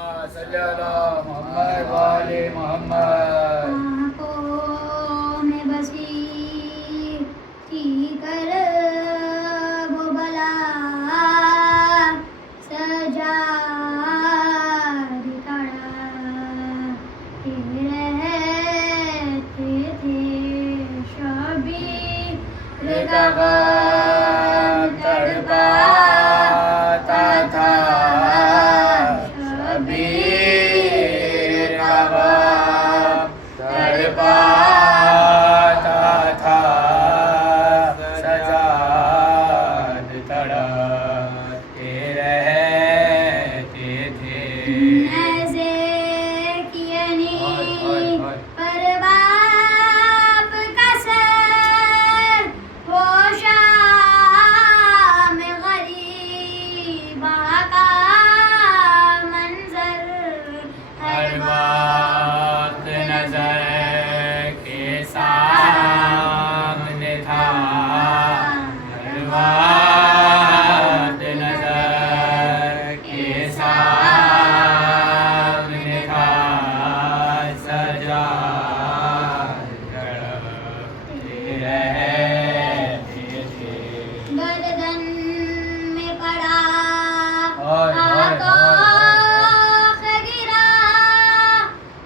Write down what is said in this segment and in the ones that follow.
मोहम्मद सल्लल्लाहु अलैहि मोहम्मद वाले मोहम्मद। आँखों में बसी थी कर वो बला सजा दिखाड़ा के रहते थे शबीर का गम तड़पाता था शबीर का गम तड़पाता था सजाद तड़पते रहते थे। ऐसे किए नहीं पर बाप का सर वो शाम गरीबा का मंजर हर वक्त नजर के सामने था, हर वक्त नजर के सामने था सजाद तड़पते रहते थे। गर्दन में पड़ा ओए, ओए, आकोख गिरा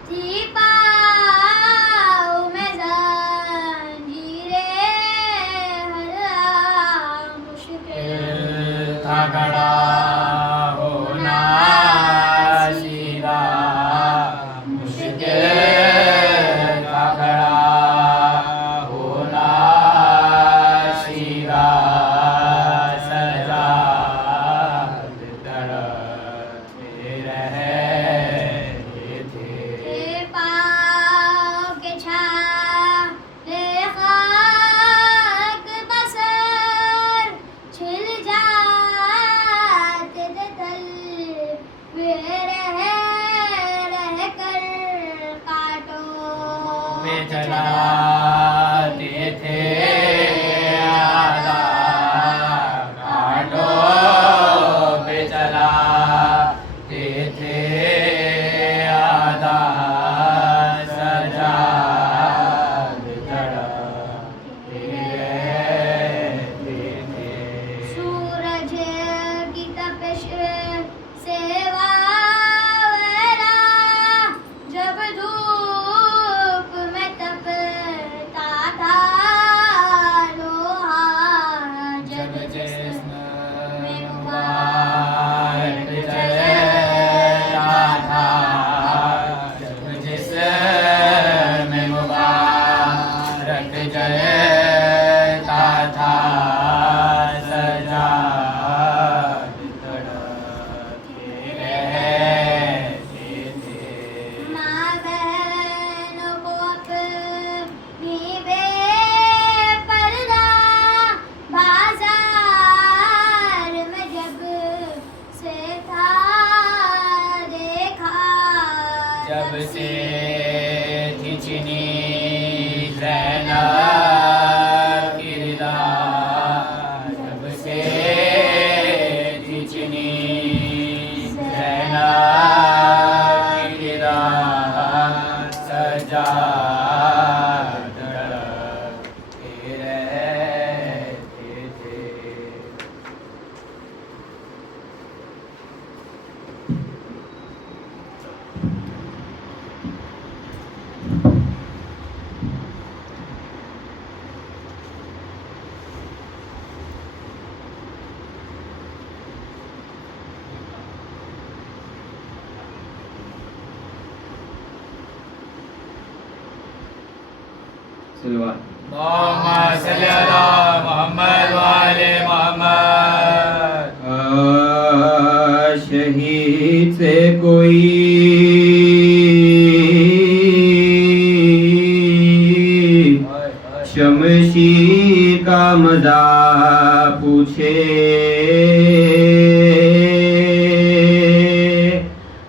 थी पाँव में जंजीरें हर मुश्किल था खड़ा होना सीधा, मुश्किल था खड़ा होना सीधा सजाद तड़पते रहते थे। के पाँव के छाले खाक बसर छिल जाते थे तल वे रह कर कांटों में चलाते थे आधा कांटों पे चलाते थे आधा सजाद तड़पते रहते थे। सूरज की तपिश से वावरा जब धूप में तपता था लोहा, जब जब जिस्म में मुबारक जलता था, जब जिस्म में मुबारक जलता था सजाद तड़पते रहते थे। माँ बहनों को अपनी बेपर्दा बाजार में जब से था देखा, जब से थी चिनी ज़ैनब की रिदा, जब से थी चिनी ज़ैनब की रिदा सजाद तड़पते रहते थे। मोहम्मद सल्लल्लाहु मोहम्मद वाले मोहम्मद। शहीद से कोई शमशीर का मजा पूछे,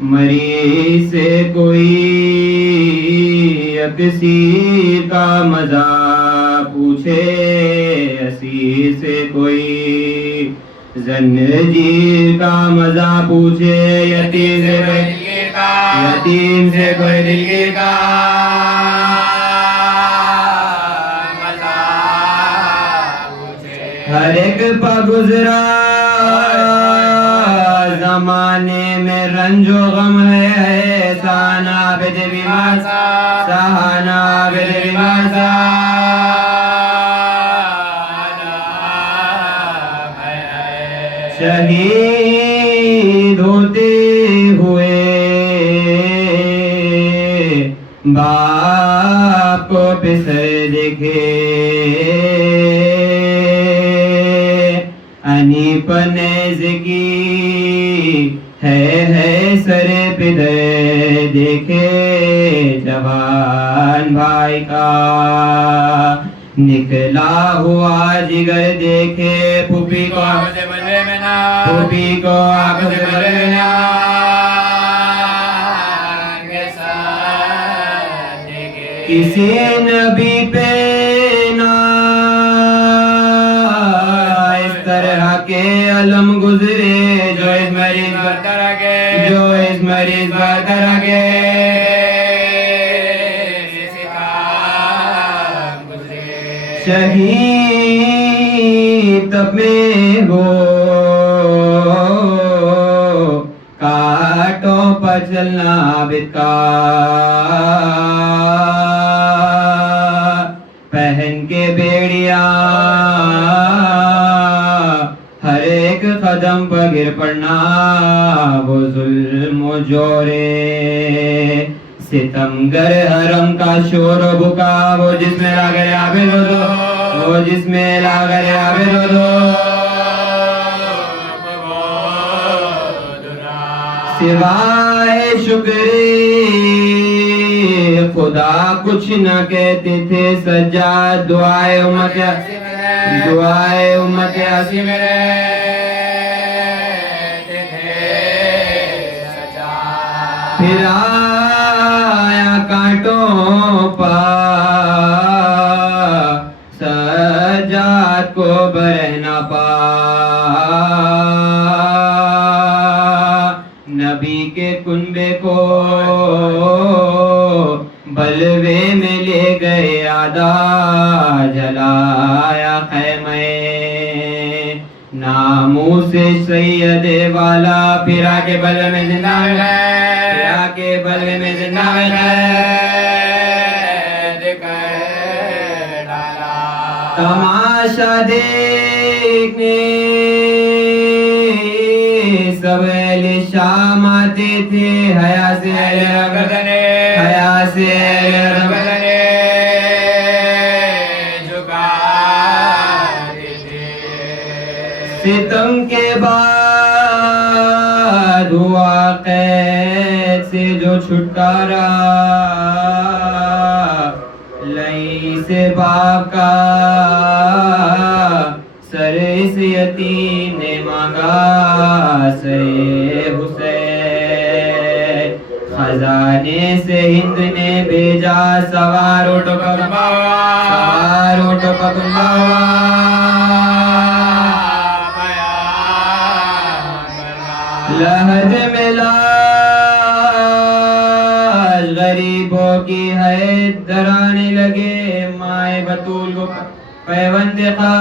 मरी से कोई अक्सीर का मजा पूछे, असीर से कोई जंजीर का मजा पूछे, यतीम से यतीम से कोई दिल की का हर एक पर गुजरा जमाने में रंजो गम है साना बेद बीमार सहाना बेद बीमार शहीद होते हुए बाप को पिसर देखे अनीप नेज़गी है सरे पिदर देखे जवान भाई का निकला हुआ जिगर देखे फूफी को फूफी को आँख से भरे ना किसी नबी पे ना इस तरह के अलम गुजरे जो इस मरीज बरतर के शहीद तब में हो कांटों पर चलना बिका पहन के बेड़िया हर एक कदम पर गिर पड़ना वो जुल्म जोरे सितमगर हरम का शोर बुका वो जिसमें लागे आबे रो दो वो जिसमें लागे आबे रो दो सिवाय शुक्र खुदा कुछ न कहते थे सजा दुआए उम्मत यासी में रहते थे फिर आया कांटों पा सजाद को बरहना पा नबी के कुनबे को बलवे में ले गए आदा जलाया खैमे नामू से सैयद वाला फिरा के बल में जिंदा है फिरा के बल में जिंदा है तमाशा देखने सब अहले शाम आते थे हया से सितम के बाद हुआ कैद से जो छुटकारा लई से बाप का सर इस यतीम ने मांगा सरे हुसैन खजाने से हिंद ने भेजा सवार उठो पकड़वा लहद में लाश गरीबों की है डराने लगे माए बतूल को पैबंद खा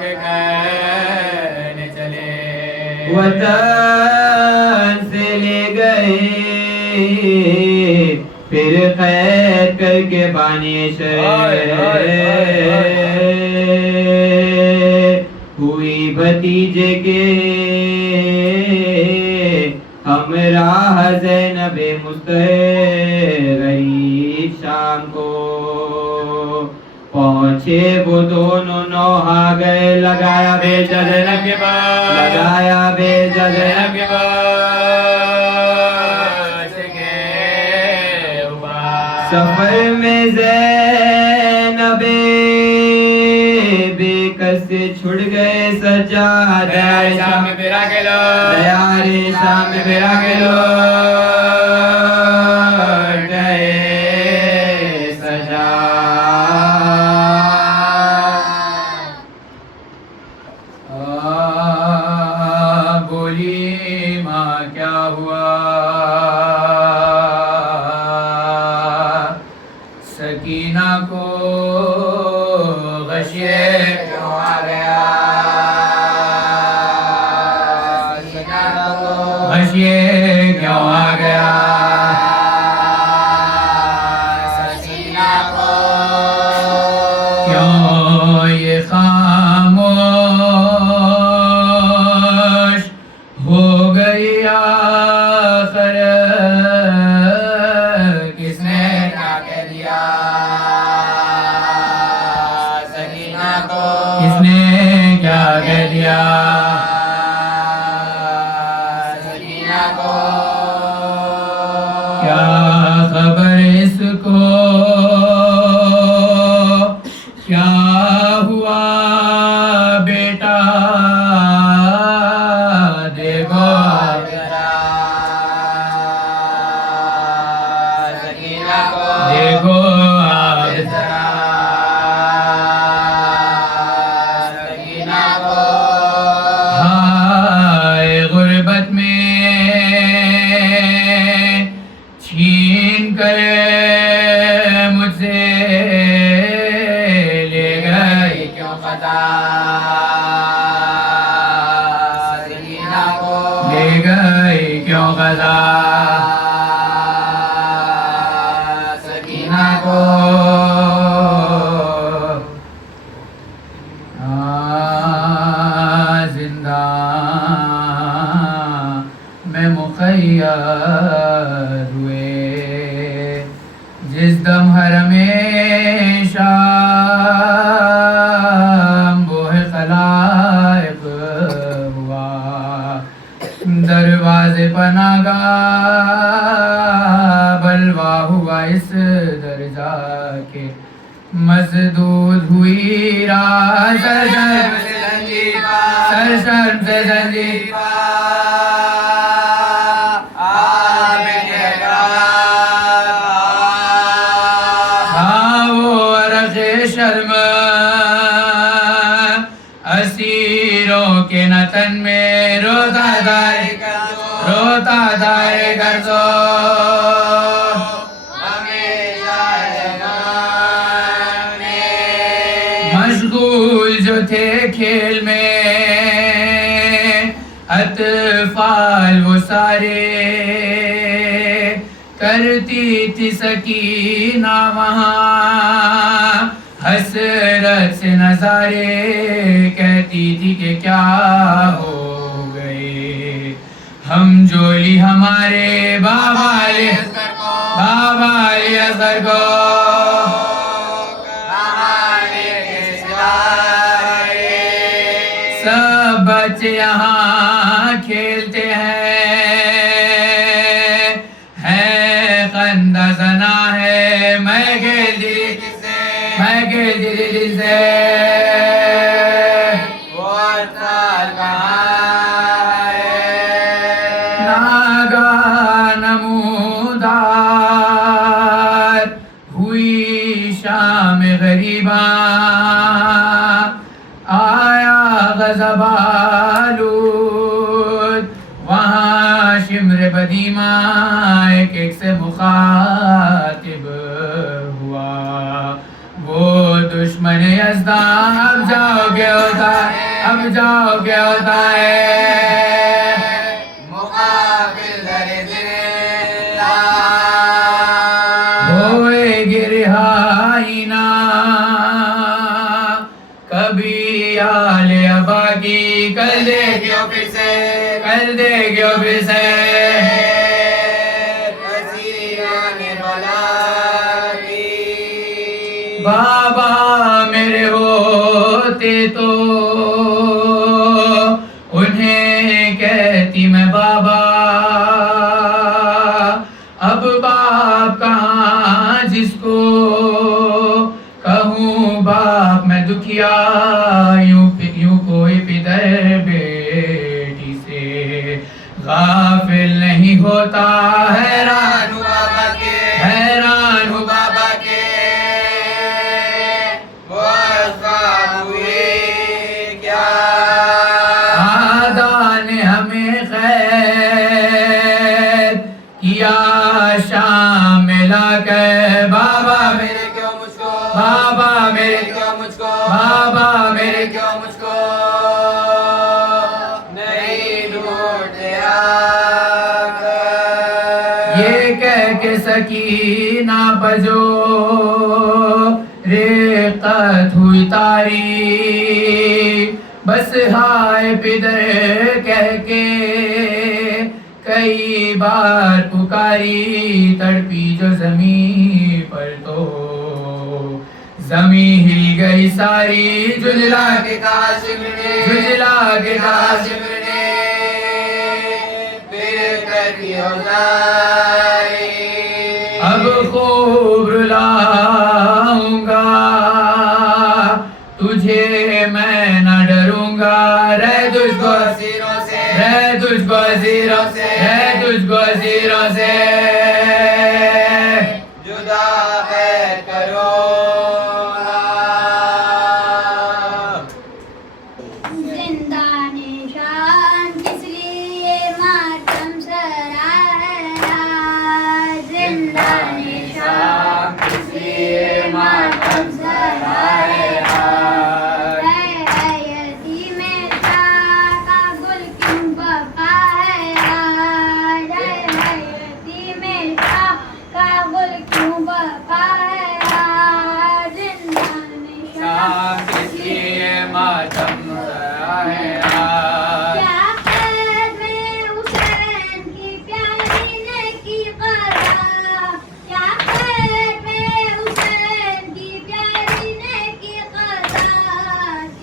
के कहने चले वतन से ले गए फिर खैर करके बानिश हुई भतीजे के हमराह ज़ैनब मुस्तगरीब शाम को पहुँचे वो दोनों नौहा गए लगाया बेजा ज़ैनब के सफर में ज़ैनब बेकस से छुड़ गए सज्जाद दयारे शाम में बेरा के लो गए सज्जाद बोली ये क्यों आ गया सकीना को क्यों ये खामोश हो गई आखिर किसने क्या कह दिया सकीना को किसने क्या कह दिया सकीना को क्या खबर इसको क्या हुआ बेटा देखो जरा सकीना को देखो आज जरा सकीना को हाय गुर्बत में छीन कर मुझसे ले गई क्यों पता सकीना को ले गई क्यों कदा सकीना को जिंदा में मुखय्यर हुए जिस दम हरमेशा बोहे खलाइक हुआ दरवाजे पनागा बलवा हुआ इस दर्जा के मजदूर हुई रात सरशर्म से संजीवा वो अरज़े शर्म असीरों के नतन में रोता दाए कर दो मशगूल जो थे खेल में अतफाल वो सारे करती थी सकीना वहाँ हसरत से नजारे कहती थी कि क्या हो गए हम जोली हमारे बाबा अली असगर को सब बच्चे यहाँ खेलते हैं कंदा सना है मैं खेल दिल से नागा नमूदार हुई शाम गरीबा आया गज़बालूद वहाँ शिमर बदीमा एक से मुखातिब हुआ वो दुश्मन यज़दा अब जाओगे होता है होएगी रिहाई ना कभी आले अबा की कर देगी फिर से बाबा मेरे होते तो उन्हें कहती मैं बाबा अब बाप कहाँ जिसको कहूँ बाप मैं दुखिया यूं कोई पितर बेटी से गाफिल नहीं होता हैरान हूँ बाबा के आदा ने हमें खैर किया शाम मिला कर बाबा मेरे क्यों मुझको नहीं ढूंढ कह के सकीना बजो रेकत हुई तारी, बस हाय पिदर कह के कई बार पुकारी, तड़पी जो जमीन पर तो जमी हिल गई सारी। जुजला के काशिफ ने, जुजला के काशिफ ने फिर कर दिया जारी। अब खूब रुलाऊंगा तुझे मैं न डरूंगा, रह तुझको असीरों से, रह तुझको असीरों से, रह तुझको असीरों से जुदा है करो। जिंदा निशान किस लिए मातम सराया, जिंदा निशान किस लिए मातम सराया।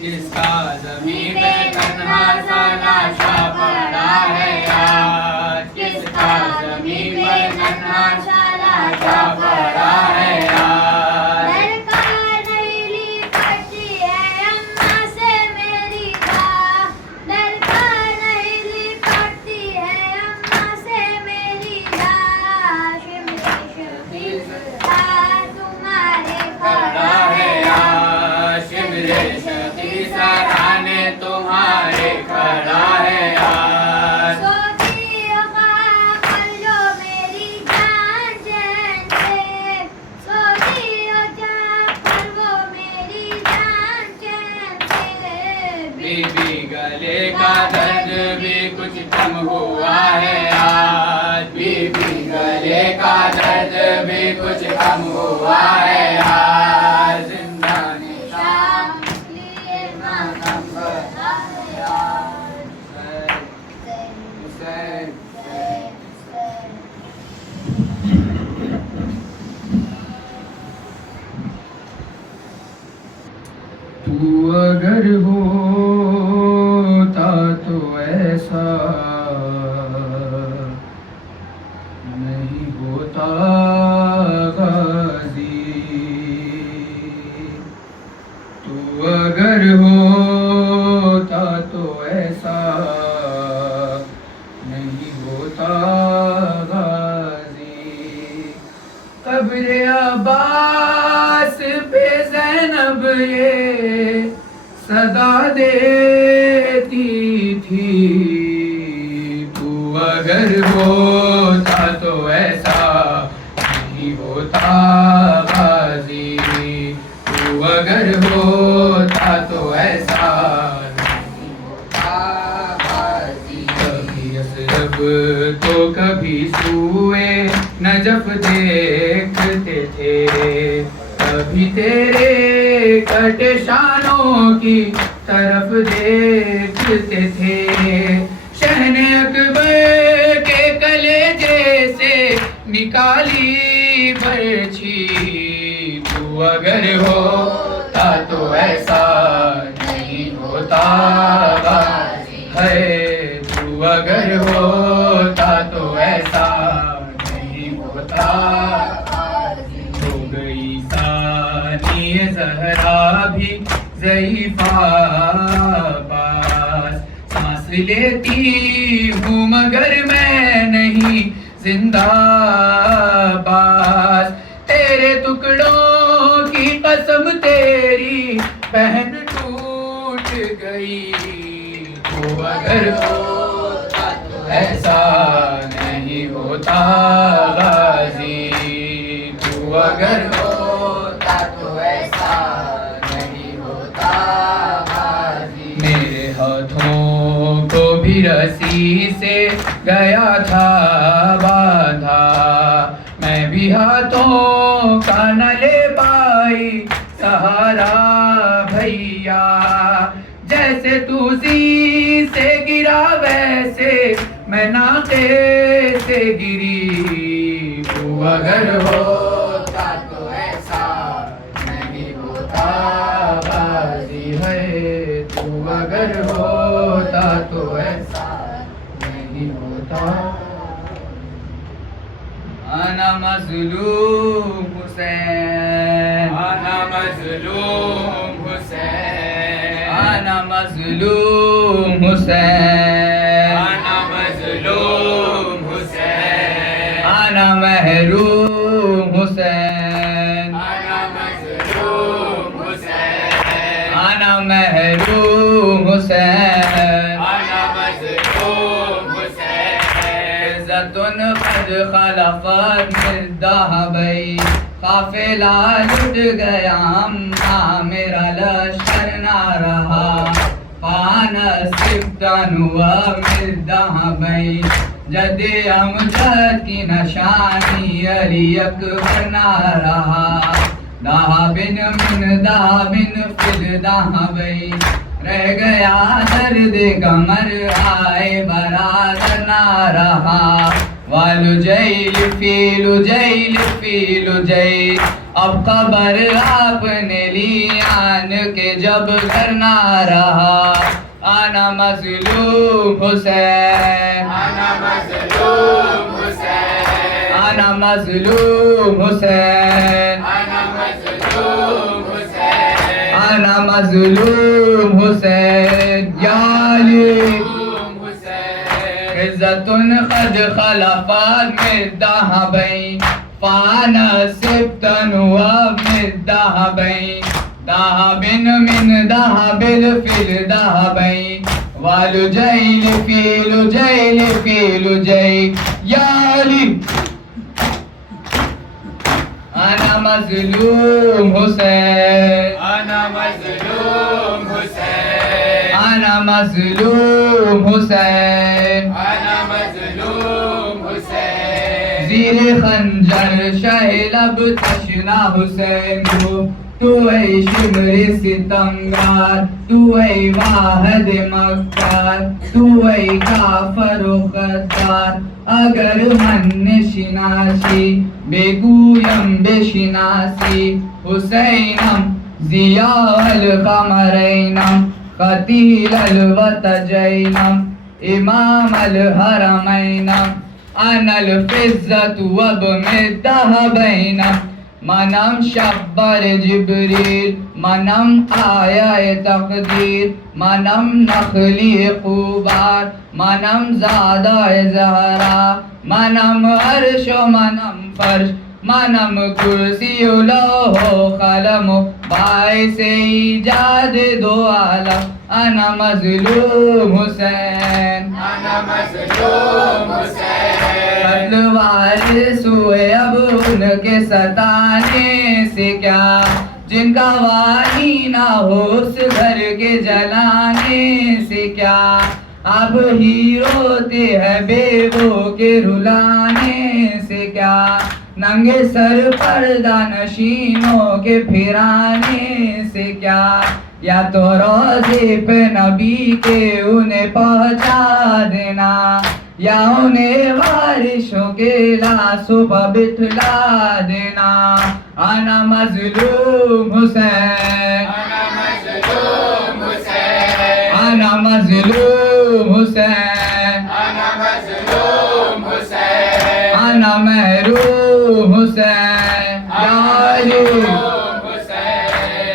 किसका ज़मीन पे तन्हा सा लाशा पड़ा है आज, किसका ज़मीन पे तन्हा सा लाशा पड़ा है आज। लड़का नहीं ली पड़ती है अम्मा से मेरी बात, लड़का नहीं ली पड़ती है अम्मा से मेरी बात। शिमरे शफीक तुम्हारे खड़ा है आज, शिमरे सराहने तुम्हारे खड़ा है आज। सोती हो ख्वाब लो मेरी जान चैन से, सोती हो जाकर वो मेरी जान चैन से। बीबी गले का दर्द भी कुछ कम हुआ है आज, बीबी गले का दर्द भी कुछ कम हुआ है आज। जिंदा निशान लिए मातम बना है आज। हुसैन तू अगर होता तो ऐसा नहीं होता गाजी, तू अगर होता तो ऐसा नहीं होता गाजी। कब्र अब्बास पे ज़ैनब ये सदा देती थी, तू अगर होता तो ऐसा नहीं होता गाजी, तू अगर होता तो ऐसा नहीं होता गाजी। कभी असरब तो कभी सूए नजफ देखते थे, कभी तेरे कटे शानों की तरफ देखते थे। शहने अकबर के कलेजे से निकाली बर्छी, तू अगर होता तो ऐसा नहीं होता है, तू अगर होता तो ऐसा नहीं होता। हो गई सानिए ज़हरा भी ज़ईफ़ा पास, सांस लेती हूँ मगर मैं नहीं जिंदा बास। तेरे टुकड़ों की कसम तेरी बहन टूट गई, तू अगर होता तो ऐसा नहीं होता गाजी, तू अगर होता तो ऐसा नहीं होता गाजी। मेरे हाथों को भी भी रस्सी से गया था बांधा, मैं भी हाथों का न ले पाई सहारा भैया। जैसे तू सी से गिरा वैसे मैं नाके से गिरी, तू अगर होता तो ऐसा नहीं होता बाजी है, तू अगर होता तो ऐसा नहीं होता। आना मजलूम हुसैन, आना मजलूम हुसैन, आना मजलूम हुसैन, आना मजलूम हुसैन, आना महरूम हुसैन, आना मजलूम हुसैन, आना महरूम हुसैन, आना मजलूम हुसैन। इज़्ज़तुन क़द ख़लक़त मिन दहबई, काफ़िला लुट गया अम्मा मेरा लश्कर ना रहा। पाना सिफ्तन व मिन दहबई, जदे अमजद की नशानी अली अकबर ना रहा। दाबिन मिन दाबिन फिल दहबई, रह गया दर्द कमर आए बरादर ना रहा। वालुजैल फीलुजैल फीलुजैल, अब खबर आपने ली आन के जब घर ना रहा। आना मजलूम हुसैन, आना मजलूम हुसैन, आना मजलूम हुसैन, आना मजलूम हुसैन, आना मजलूम हुसैन। या अली इज़्ज़तुन क़द ख़लक़त मिन दहबई, फाना सिफ्तन व मिन दहबई, दाबिन मिन दहबिल फिल दहबई, वालुजैल फीलुजैल फीलुजैल। या अली आना मजलूम हुसैन, आना मजलूम हुसैन, आना मजलूम हुसैन, आना मजलूम हुसैन। ज़ीरे खंजर शहलब तशना हुसैन को, तू ऐ शिमरे सितंगार, तू ऐ वाहद मक्कार, तू ऐ काफर गद्दार। अगर मन शिनाशी बेगूयम बेशिनासी, हुसैनम ज़िया अल क़मरैनम क़तील अल वतजैनम इमाम अल हरमैनम, अनल फ़िज़्ज़तु वब मिन दहबैनम। मनम शब्बर जिब्रील, मनम आया तक़दीर, मनम नखली क़ुबार, मनम ज़ादा ज़हरा, मनम अर्श मनम फर्श, मनम कुर्सी लौहो कलम, बाइस ईजाद दो आलम। अना मजलूम हुसैन, अना मजलूम हुसैन। वारिस हुए अब उनके सताने से क्या, जिनका वाली ना हो उस घर के जलाने से क्या। अब ही रोते हैं बेवों के रुलाने से क्या, नंगे सर पर्दा नशीनों के फिराने से क्या। या तो रोज़े पे नबी के उन्हें पहुँचा देना, या उन्हें वारिशों के लाशों पर बिठला देना। आना मजलूम हुसैन, आना मजलूम हुसैन, आना मजलूम हुसैन, आना मजलूम हुसैन, आना महरूम हुसैन। या अली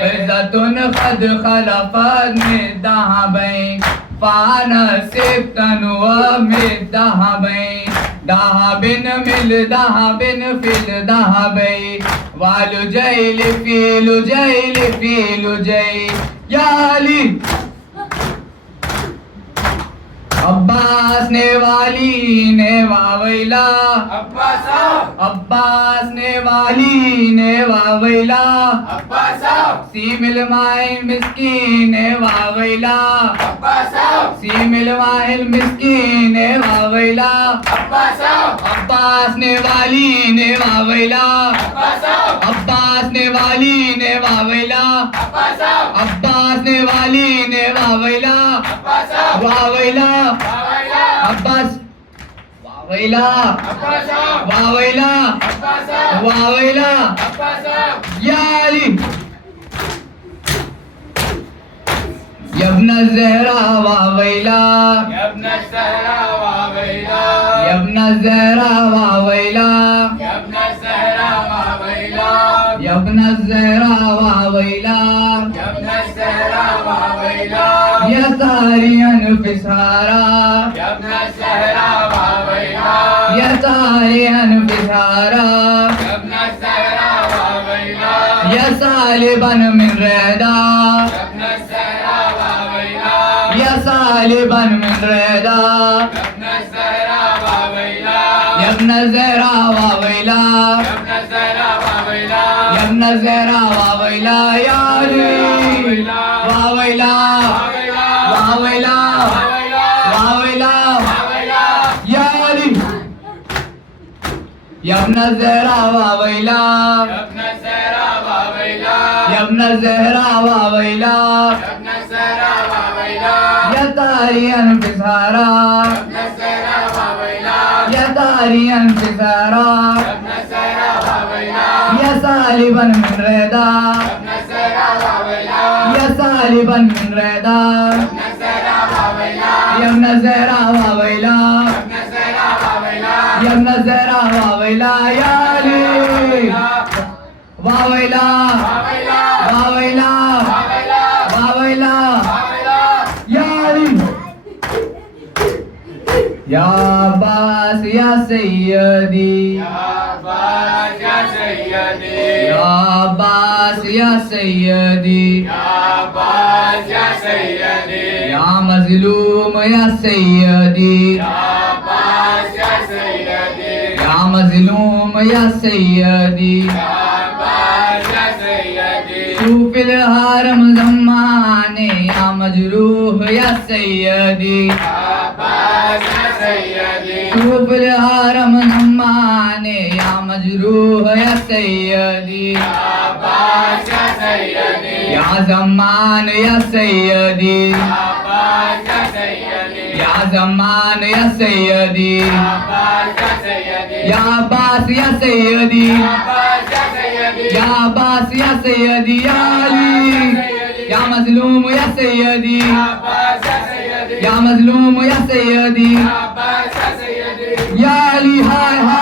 इज़्ज़तुन क़द ख़लक़त मिन दहबई, फाना सिफ्तन व मिन दहबई, दाबिन मिन दाबिन फिल दहबई, वालुजैल फीलुजैल फीलुजैल। या अली अब्बास ने वाली ने वावैला अब्बास अब्बास ने वाली ने वावैला अब्बास सीमिल माइल मिस्कीन ने वावैला अब्बास सीमिल माइल मिस्कीन ने वावैला अब्बास अब्बास ने वाली ने वावैला अब्बास अब्बास ने वाली ने वावैला अब्बास अब्बास ने वाली ने वावैला अब्बास वावैला वावैला अब्बास वावैला अब्बास वावैला अब्बास वावैला अब्बास या अली यब्न ज़हरा वावैला यब्न ज़हरा वावैला यब्न ज़हरा वावैला यब्न ज़हरा वावैला यब्न ज़हरा वावैला यब्न ज़हरा वावैला या सारियन फिसारा यब्न ज़हरा वावैला या सारियन फिसारा यब्न ज़हरा वावैला या सालिबन मिन रहदा यब्न ज़हरा वावैला या सालिबन मिन रहदा यब्न ज़हरा वावैला यब्न ज़हरा वावैला यब्न ज़हरा वावैला यब्न ज़हरा वावैला या अली वावैला वावैला वावैला या अली यब्न ज़हरा वावैला यब्न ज़हरा वावैला यब्न ज़हरा वावैला यब्न ज़हरा वावैला या तारियन फिसारा यब्न ज़हरा वावैला या तारियन फिसारा यब्न ज़हरा वावैला या सालिबन मिन रहदा यब्न ज़हरा वावैला या सालिबन मिन रहदा यब्न ज़हरा वावैला यब्न ज़हरा वावैला यब्न ज़हरा वावैला यब्न ज़हरा वावैला या अली वावैला वावैला वावैला वावैला वावैला वावैला या अली या अब्बास या सैयदी या अब्बास या सैयदी या अब्बास या सैयदी या अब्बास या सैयदी या मज़लूम या सैयदी या अब्बास या सैयदी या मज़लूम या सैयदी या अब्बास या सैयदी शूफिल हारम ज़माने या मजरूह या सैयदी या अब्बास या सैयदी शूफिल हारम ज़माने या मजरूह या सैयदी या अब्बास या सैयदी या ज़मान या सैयदी या अब्बास या सैयदी या ज़मान या सैयदी या अब्बास या सैयदी या अब्बास या सैयदी या अब्बास या सैयदी या अब्बास या सैयदी या अली या मज़लूम या सैयदी या अब्बास या सैयदी या मज़लूम या सैयदी या अब्बास या सैयदी या अली हाय हाय